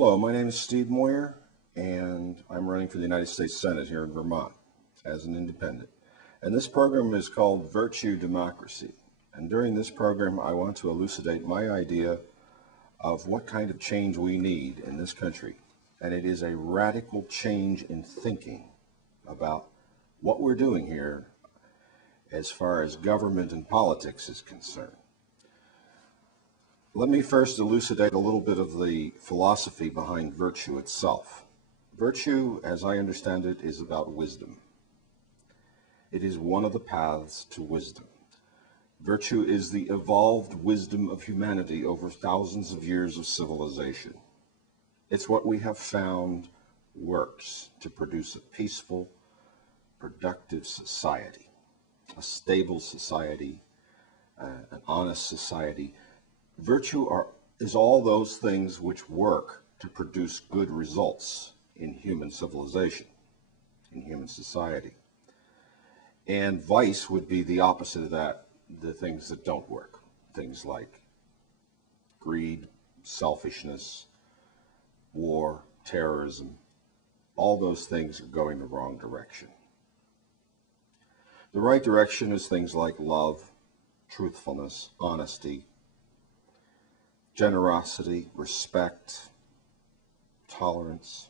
Hello, my name is Steve Moyer, and I'm running for the United States Senate here in Vermont as an independent. And this program is called Virtue Democracy. And during this program, I want to elucidate my idea of what kind of change we need in this country. And it is a radical change in thinking about what we're doing here as far as government and politics is concerned. Let me first elucidate a little bit of the philosophy behind virtue itself. Virtue, as I understand it, is about wisdom. It is one of the paths to wisdom. Virtue is the evolved wisdom of humanity over thousands of years of civilization. It's what we have found works to produce a peaceful, productive society, a stable society, an honest society. Virtue is all those things which work to produce good results in human civilization, in human society. And vice would be the opposite of that, the things that don't work. Things like greed, selfishness, war, terrorism. All those things are going the wrong direction. The right direction is things like love, truthfulness, honesty, generosity, respect, tolerance.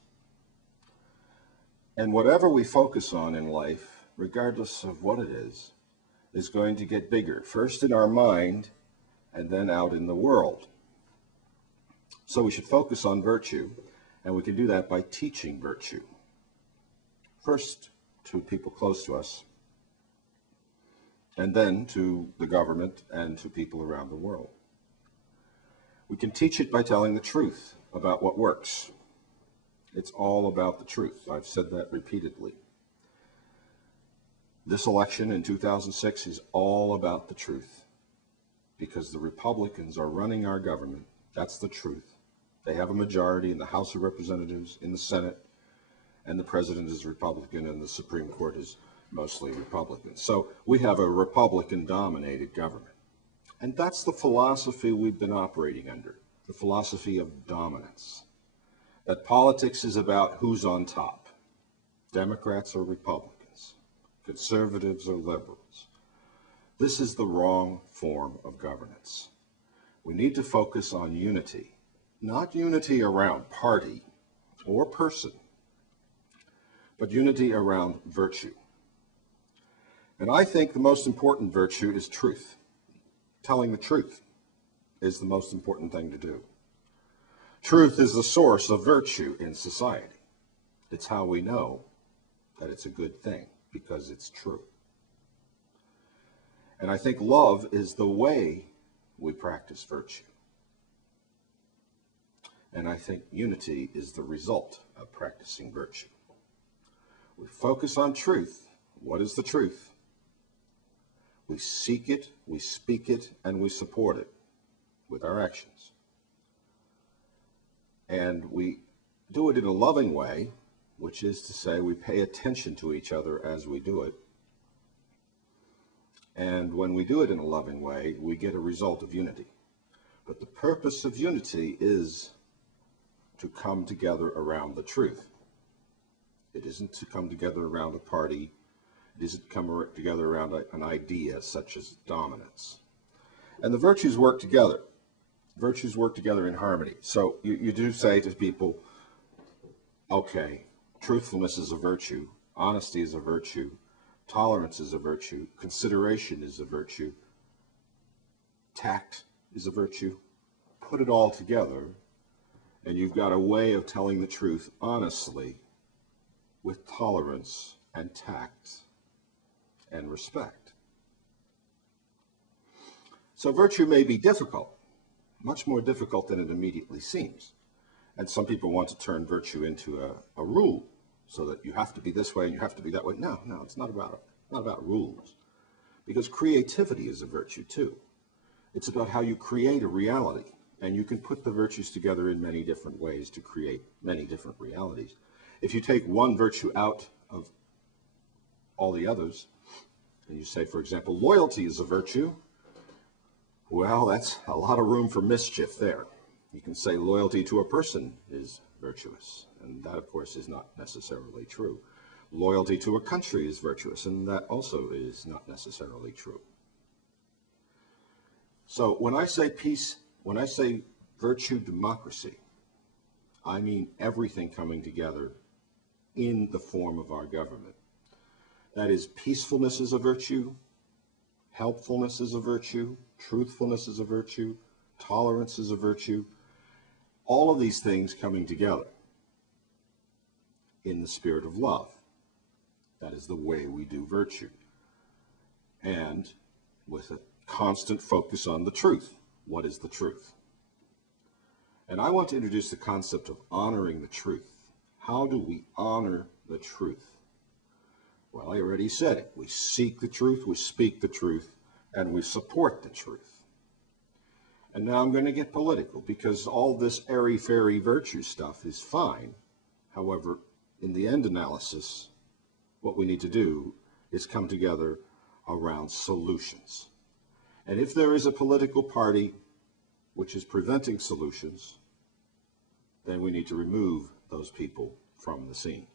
And whatever we focus on in life, regardless of what it is going to get bigger, first in our mind and then out in the world. So we should focus on virtue, and we can do that by teaching virtue. First to people close to us, and then to the government and to people around the world. We can teach it by telling the truth about what works. It's all about the truth. I've said that repeatedly. This election in 2006 is all about the truth, because the Republicans are running our government. That's the truth. They have a majority in the House of Representatives, in the Senate, and the President is Republican, and the Supreme Court is mostly Republican. So we have a Republican-dominated government. And that's the philosophy we've been operating under, the philosophy of dominance. That politics is about who's on top, Democrats or Republicans, conservatives or liberals. This is the wrong form of governance. We need to focus on unity, not unity around party or person, but unity around virtue. And I think the most important virtue is truth. Telling the truth is the most important thing to do. Truth is the source of virtue in society. It's how we know that it's a good thing, because it's true. And I think love is the way we practice virtue. And I think unity is the result of practicing virtue. We focus on truth. What is the truth? We seek it, we speak it, and we support it with our actions. And we do it in a loving way, which is to say we pay attention to each other as we do it. And when we do it in a loving way, we get a result of unity. But the purpose of unity is to come together around the truth. It isn't to come together around a party. It isn't to come together around an idea such as dominance. And the virtues work together. Virtues work together in harmony. So you do say to people, okay, truthfulness is a virtue, honesty is a virtue, tolerance is a virtue, consideration is a virtue, tact is a virtue. Put it all together, and you've got a way of telling the truth honestly, with tolerance and tact and respect. So virtue may be difficult, much more difficult than it immediately seems. And some people want to turn virtue into a rule, so that you have to be this way and you have to be that way. No, it's not about rules. Because creativity is a virtue too. It's about how you create a reality. And you can put the virtues together in many different ways to create many different realities. If you take one virtue out of all the others, and you say, for example, loyalty is a virtue, well, that's a lot of room for mischief there. You can say loyalty to a person is virtuous, and that, of course, is not necessarily true. Loyalty to a country is virtuous, and that also is not necessarily true. So when I say peace, when I say virtue democracy, I mean everything coming together in the form of our government. That is, peacefulness is a virtue, helpfulness is a virtue, truthfulness is a virtue, tolerance is a virtue. All of these things coming together in the spirit of love. That is the way we do virtue. And with a constant focus on the truth. What is the truth? And I want to introduce the concept of honoring the truth. How do we honor the truth? Well, I already said it. We seek the truth, we speak the truth, and we support the truth. And now I'm going to get political, because all this airy-fairy virtue stuff is fine. However, in the end analysis, what we need to do is come together around solutions. And if there is a political party which is preventing solutions, then we need to remove those people from the scene.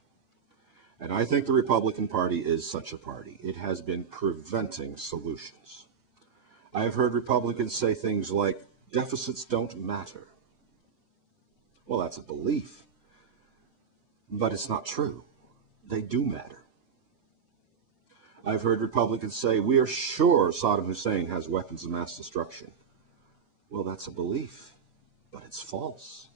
And I think the Republican Party is such a party. It has been preventing solutions. I have heard Republicans say things like, deficits don't matter. Well, that's a belief, but it's not true. They do matter. I've heard Republicans say, we are sure Saddam Hussein has weapons of mass destruction. Well, that's a belief, but it's false.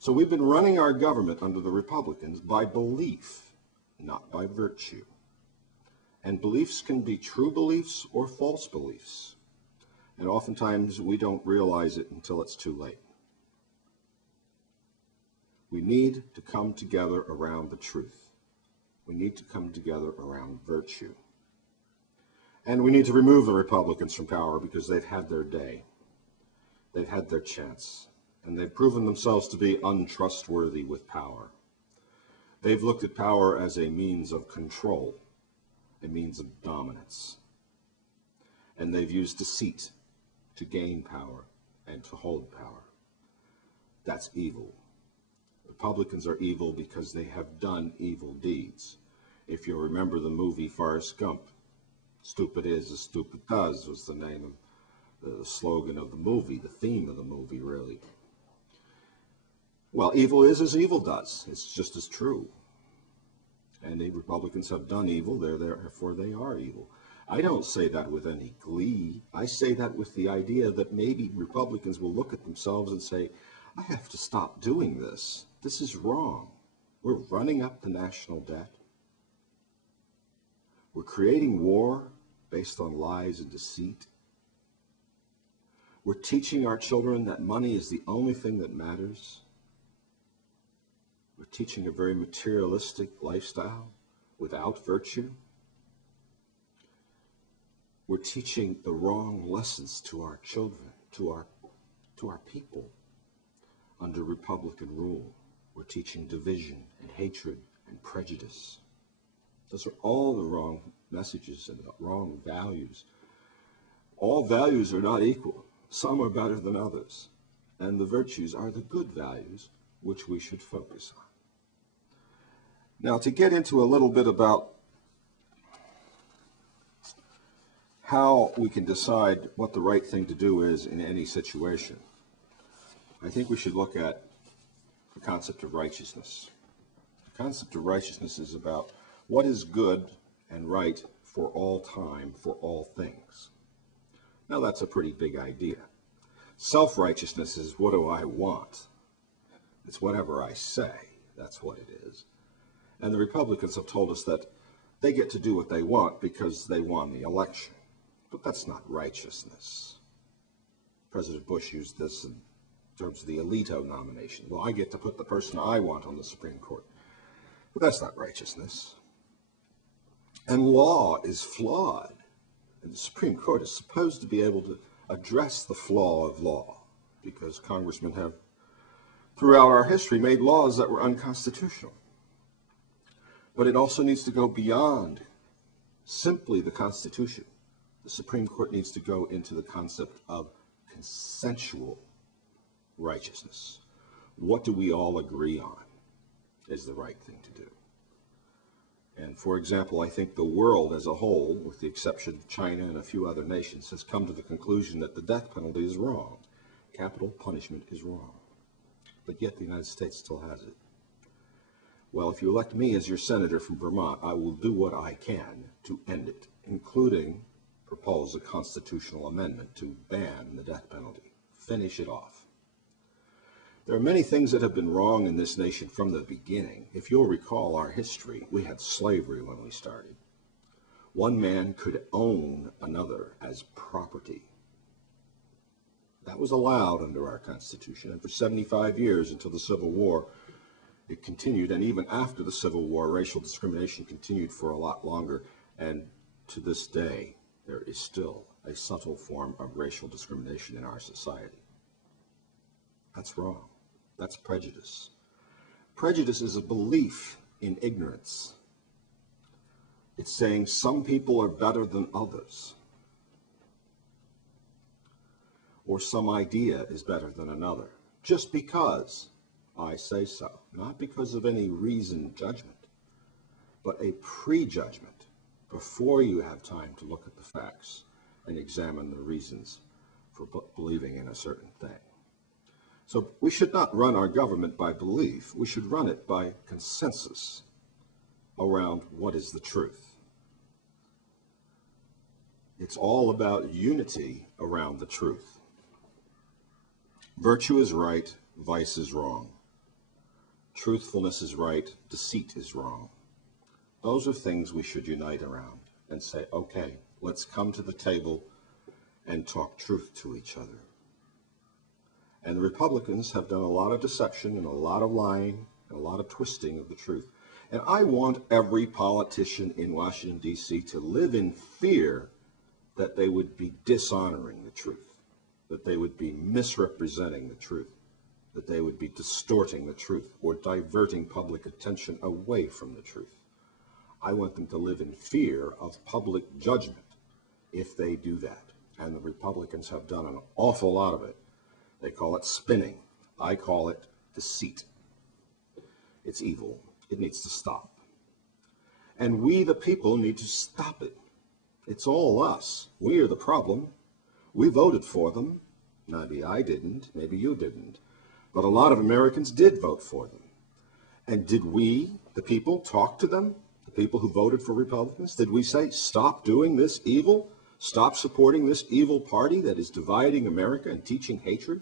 So we've been running our government under the Republicans by belief, not by virtue. And beliefs can be true beliefs or false beliefs. And oftentimes we don't realize it until it's too late. We need to come together around the truth. We need to come together around virtue. And we need to remove the Republicans from power because they've had their day. They've had their chance. And they've proven themselves to be untrustworthy with power. They've looked at power as a means of control, a means of dominance. And they've used deceit to gain power and to hold power. That's evil. Republicans are evil because they have done evil deeds. If you remember the movie Forrest Gump, stupid is as stupid does was the name of the slogan of the movie, the theme of the movie, really. Well, evil is as evil does. It's just as true. And the Republicans have done evil, therefore they are evil. I don't say that with any glee. I say that with the idea that maybe Republicans will look at themselves and say, I have to stop doing this. This is wrong. We're running up the national debt. We're creating war based on lies and deceit. We're teaching our children that money is the only thing that matters. We're teaching a very materialistic lifestyle without virtue. We're teaching the wrong lessons to our children, to our people under Republican rule. We're teaching division and hatred and prejudice. Those are all the wrong messages and the wrong values. All values are not equal. Some are better than others. And the virtues are the good values which we should focus on. Now, to get into a little bit about how we can decide what the right thing to do is in any situation, I think we should look at the concept of righteousness. The concept of righteousness is about what is good and right for all time, for all things. Now, that's a pretty big idea. Self-righteousness is, what do I want? It's whatever I say. That's what it is. And the Republicans have told us that they get to do what they want because they won the election. But that's not righteousness. President Bush used this in terms of the Alito nomination. Well, I get to put the person I want on the Supreme Court. But that's not righteousness. And law is flawed. And the Supreme Court is supposed to be able to address the flaw of law, because congressmen have, throughout our history, made laws that were unconstitutional. But it also needs to go beyond simply the Constitution. The Supreme Court needs to go into the concept of consensual righteousness. What do we all agree on is the right thing to do? And for example, I think the world as a whole, with the exception of China and a few other nations, has come to the conclusion that the death penalty is wrong. Capital punishment is wrong. But yet the United States still has it. Well, if you elect me as your senator from Vermont, I will do what I can to end it, including propose a constitutional amendment to ban the death penalty. Finish it off. There are many things that have been wrong in this nation from the beginning. If you'll recall our history, we had slavery when we started. One man could own another as property. That was allowed under our Constitution, and for 75 years until the Civil War, it continued, and even after the Civil War, racial discrimination continued for a lot longer, and to this day, there is still a subtle form of racial discrimination in our society. That's wrong. That's prejudice. Prejudice is a belief in ignorance. It's saying some people are better than others, or some idea is better than another, just because I say so, not because of any reasoned judgment, but a prejudgment before you have time to look at the facts and examine the reasons for believing in a certain thing. So we should not run our government by belief. We should run it by consensus around what is the truth. It's all about unity around the truth. Virtue is right, vice is wrong. Truthfulness is right, deceit is wrong. Those are things we should unite around and say, okay, let's come to the table and talk truth to each other. And the Republicans have done a lot of deception and a lot of lying and a lot of twisting of the truth. And I want every politician in Washington, D.C. to live in fear that they would be dishonoring the truth, that they would be misrepresenting the truth, that they would be distorting the truth or diverting public attention away from the truth. I want them to live in fear of public judgment if they do that. And the Republicans have done an awful lot of it. They call it spinning. I call it deceit. It's evil. It needs to stop. And we, the people, need to stop it. It's all us. We are the problem. We voted for them. Maybe I didn't. Maybe you didn't. But a lot of Americans did vote for them. And did we, the people, talk to them? The people who voted for Republicans? Did we say, stop doing this evil? Stop supporting this evil party that is dividing America and teaching hatred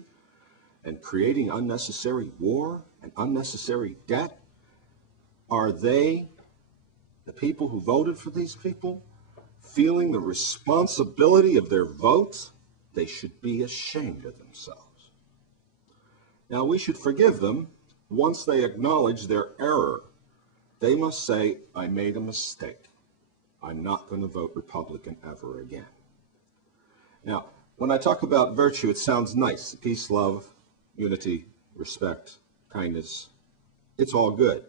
and creating unnecessary war and unnecessary debt? Are they, the people who voted for these people, feeling the responsibility of their votes? They should be ashamed of themselves. Now, we should forgive them once they acknowledge their error. They must say, I made a mistake. I'm not going to vote Republican ever again. Now, when I talk about virtue, it sounds nice. Peace, love, unity, respect, kindness. It's all good.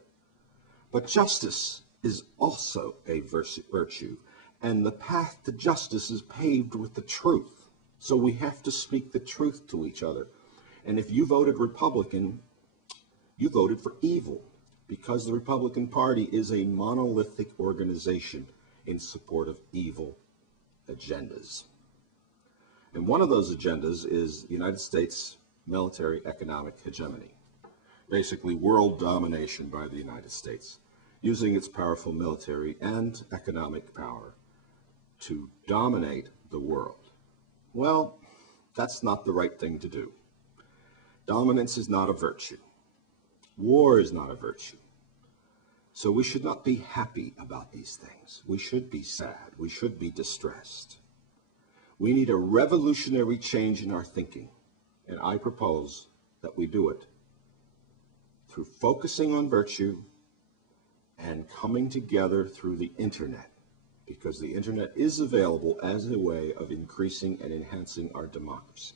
But justice is also a virtue. And the path to justice is paved with the truth. So we have to speak the truth to each other. And if you voted Republican, you voted for evil, because the Republican Party is a monolithic organization in support of evil agendas. And one of those agendas is the United States military economic hegemony, basically world domination by the United States, using its powerful military and economic power to dominate the world. Well, that's not the right thing to do. Dominance is not a virtue. War is not a virtue. So we should not be happy about these things. We should be sad. We should be distressed. We need a revolutionary change in our thinking, and I propose that we do it through focusing on virtue and coming together through the internet, because the internet is available as a way of increasing and enhancing our democracy.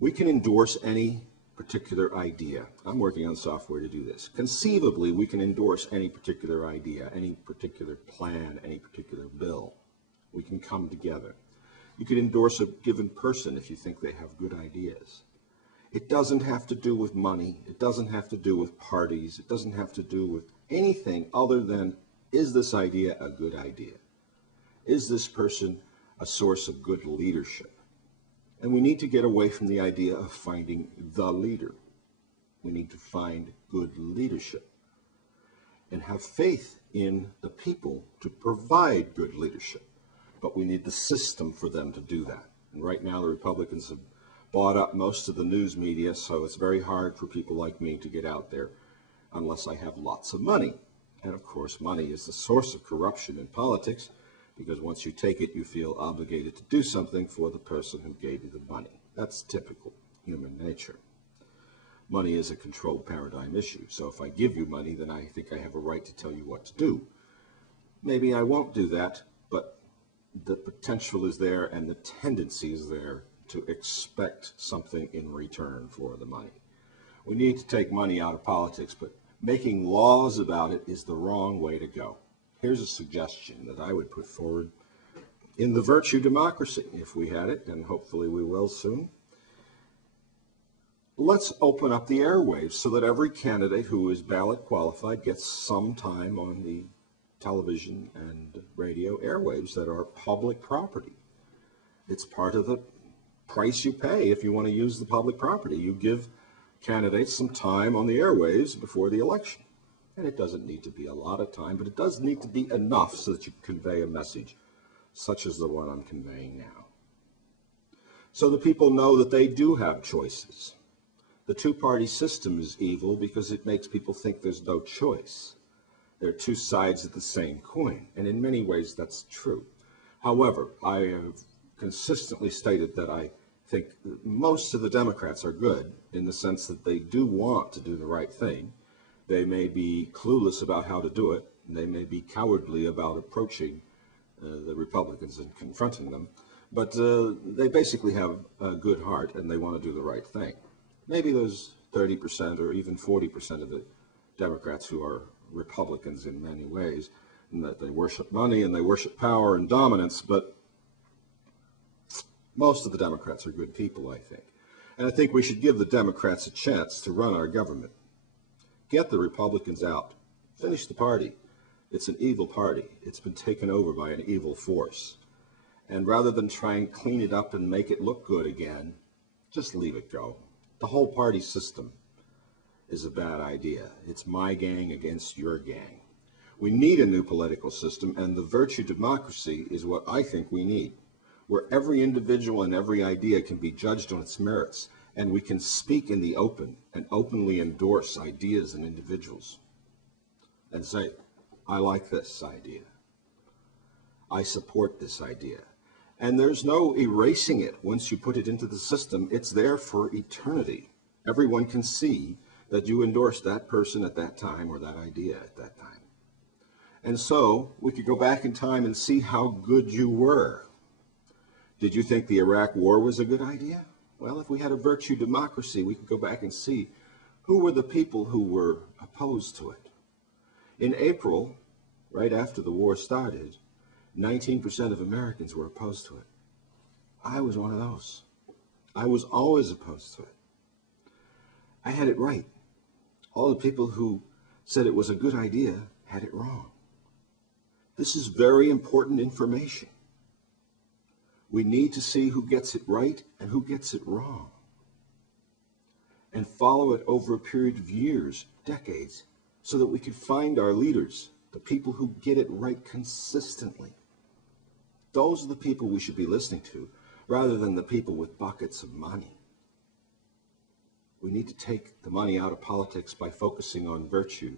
We can endorse any particular idea. I'm working on software to do this. Conceivably, we can endorse any particular idea, any particular plan, any particular bill. We can come together. You could endorse a given person if you think they have good ideas. It doesn't have to do with money. It doesn't have to do with parties. It doesn't have to do with anything other than, is this idea a good idea? Is this person a source of good leadership? And we need to get away from the idea of finding the leader. We need to find good leadership and have faith in the people to provide good leadership. But we need the system for them to do that. And right now the Republicans have bought up most of the news media, so it's very hard for people like me to get out there unless I have lots of money. And of course, money is the source of corruption in politics, because once you take it, you feel obligated to do something for the person who gave you the money. That's typical human nature. Money is a controlled paradigm issue, so if I give you money, then I think I have a right to tell you what to do. Maybe I won't do that, but the potential is there and the tendency is there to expect something in return for the money. We need to take money out of politics, but making laws about it is the wrong way to go. Here's a suggestion that I would put forward in the virtue democracy, if we had it, and hopefully we will soon. Let's open up the airwaves so that every candidate who is ballot qualified gets some time on the television and radio airwaves that are public property. It's part of the price you pay if you want to use the public property. You give candidates some time on the airwaves before the election. And it doesn't need to be a lot of time, but it does need to be enough so that you convey a message such as the one I'm conveying now. So the people know that they do have choices. The two-party system is evil because it makes people think there's no choice. There are two sides of the same coin, and in many ways that's true. However, I have consistently stated that I think most of the Democrats are good in the sense that they do want to do the right thing. They may be clueless about how to do it, and they may be cowardly about approaching the Republicans and confronting them, but they basically have a good heart and they want to do the right thing. Maybe there's 30% or even 40% of the Democrats who are Republicans in many ways, and that they worship money and they worship power and dominance, but most of the Democrats are good people, I think. And I think we should give the Democrats a chance to run our government. Get the Republicans out. Finish the party. It's an evil party. It's been taken over by an evil force. And rather than try and clean it up and make it look good again, just leave it go. The whole party system is a bad idea. It's my gang against your gang. We need a new political system, and the virtue democracy is what I think we need, where every individual and every idea can be judged on its merits, and we can speak in the open and openly endorse ideas and individuals and say, I like this idea. I support this idea. And there's no erasing it. Once you put it into the system, it's there for eternity. Everyone can see that you endorsed that person at that time or that idea at that time. And so we could go back in time and see how good you were. Did you think the Iraq War was a good idea? Well, if we had a virtue democracy, we could go back and see who were the people who were opposed to it. In April, right after the war started, 19% of Americans were opposed to it. I was one of those. I was always opposed to it. I had it right. All the people who said it was a good idea had it wrong. This is very important information. We need to see who gets it right and who gets it wrong, and follow it over a period of years, decades, so that we can find our leaders, the people who get it right consistently. Those are the people we should be listening to, rather than the people with buckets of money. We need to take the money out of politics by focusing on virtue,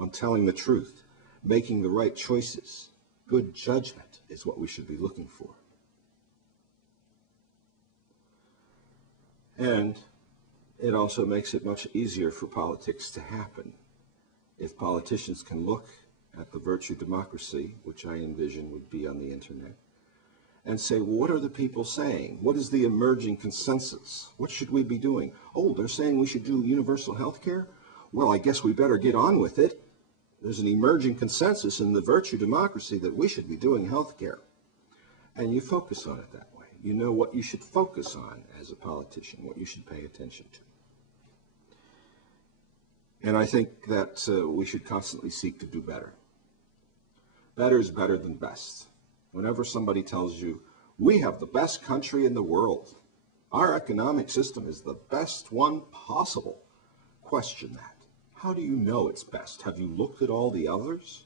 on telling the truth, making the right choices. Good judgment is what we should be looking for. And it also makes it much easier for politics to happen. If politicians can look at the virtue democracy, which I envision would be on the internet, and say, well, what are the people saying? What is the emerging consensus? What should we be doing? Oh, they're saying we should do universal health care? Well, I guess we better get on with it. There's an emerging consensus in the virtue democracy that we should be doing health care. And you focus on it that way. you know what you should focus on as a politician, what you should pay attention to. And I think that we should constantly seek to do better. Better is better than best. Whenever somebody tells you, we have the best country in the world, our economic system is the best one possible, question that. How do you know it's best? Have you looked at all the others?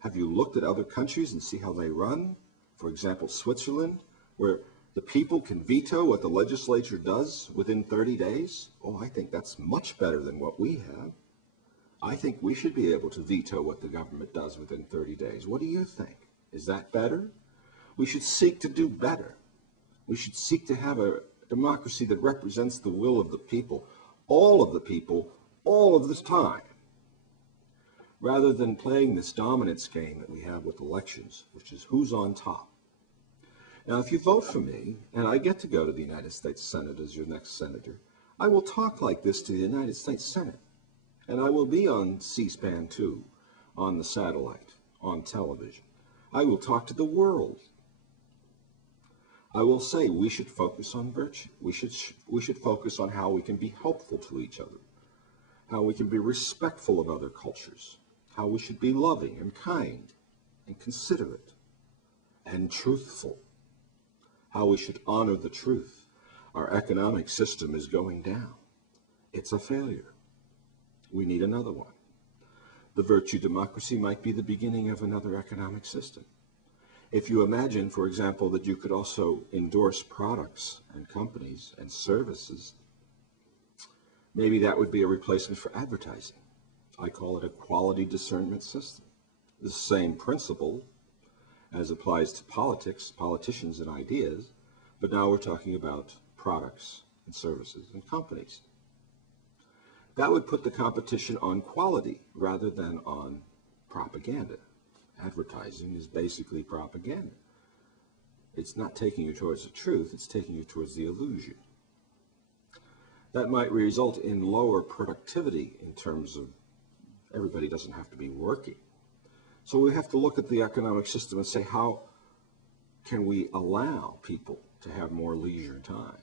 Have you looked at other countries and see how they run? For example, Switzerland, where the people can veto what the legislature does within 30 days? Oh, I think that's much better than what we have. I think we should be able to veto what the government does within 30 days. What do you think? Is that better? We should seek to do better. We should seek to have a democracy that represents the will of the people, all of the time, rather than playing this dominance game that we have with elections, which is who's on top. Now, if you vote for me, and I get to go to the United States Senate as your next senator, I will talk like this to the United States Senate. And I will be on C-SPAN too, on the satellite, on television. I will talk to the world. I will say we should focus on virtue. We should focus on how we can be helpful to each other, how we can be respectful of other cultures, how we should be loving and kind and considerate and truthful, how we should honor the truth. Our economic system is going down. It's a failure. We need another one. The virtue democracy might be the beginning of another economic system. If you imagine, for example, that you could also endorse products and companies and services, maybe that would be a replacement for advertising. I call it a quality discernment system. The same principle as applies to politics, politicians and ideas, but now we're talking about products and services and companies. That would put the competition on quality rather than on propaganda. Advertising is basically propaganda. It's not taking you towards the truth, it's taking you towards the illusion. That might result in lower productivity in terms of everybody doesn't have to be working. So we have to look at the economic system and say, how can we allow people to have more leisure time?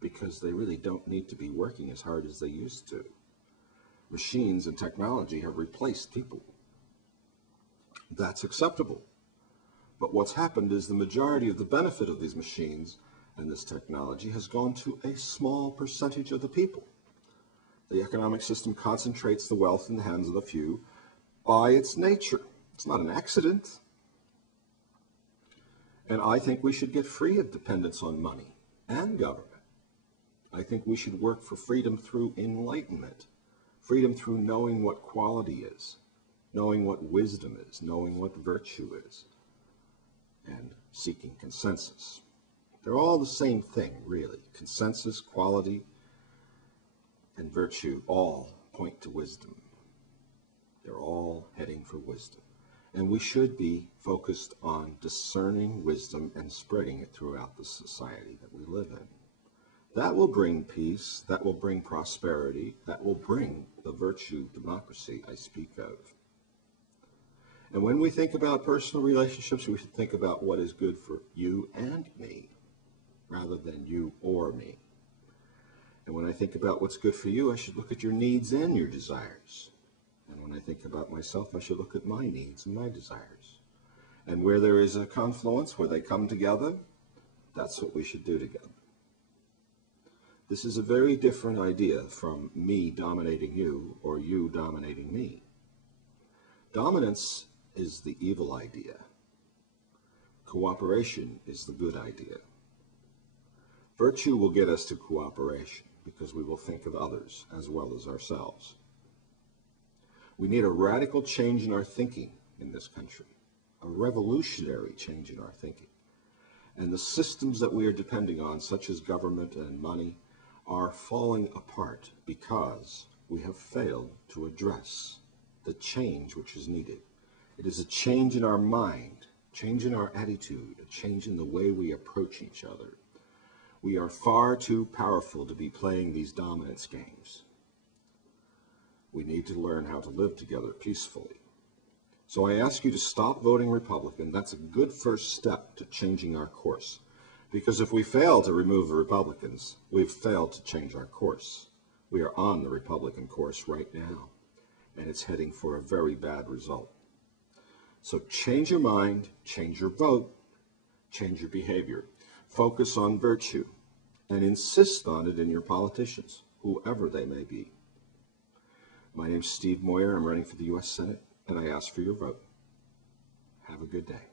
Because they really don't need to be working as hard as they used to. Machines and technology have replaced people. That's acceptable. But what's happened is the majority of the benefit of these machines and this technology has gone to a small percentage of the people. The economic system concentrates the wealth in the hands of the few by its nature. It's not an accident. And I think we should get free of dependence on money and government. I think we should work for freedom through enlightenment, freedom through knowing what quality is, knowing what wisdom is, knowing what virtue is, and seeking consensus. They're all the same thing, really. Consensus, quality, and virtue all point to wisdom. They're all heading for wisdom. And we should be focused on discerning wisdom and spreading it throughout the society that we live in. That will bring peace, that will bring prosperity, that will bring the virtue democracy I speak of. And when we think about personal relationships, we should think about what is good for you and me, rather than you or me. And when I think about what's good for you, I should look at your needs and your desires. And when I think about myself, I should look at my needs and my desires. And where there is a confluence, where they come together, that's what we should do together. This is a very different idea from me dominating you or you dominating me. Dominance is the evil idea. Cooperation is the good idea. Virtue will get us to cooperation because we will think of others as well as ourselves. We need a radical change in our thinking in this country, a revolutionary change in our thinking. And the systems that we are depending on, such as government and money, are falling apart because we have failed to address the change which is needed. It is a change in our mind, change in our attitude, a change in the way we approach each other. We are far too powerful to be playing these dominance games. We need to learn how to live together peacefully. So I ask you to stop voting Republican. That's a good first step to changing our course. Because if we fail to remove the Republicans, we've failed to change our course. We are on the Republican course right now, and it's heading for a very bad result. So change your mind, change your vote, change your behavior. Focus on virtue and insist on it in your politicians, whoever they may be. My name's Steve Moyer. I'm running for the U.S. Senate, and I ask for your vote. Have a good day.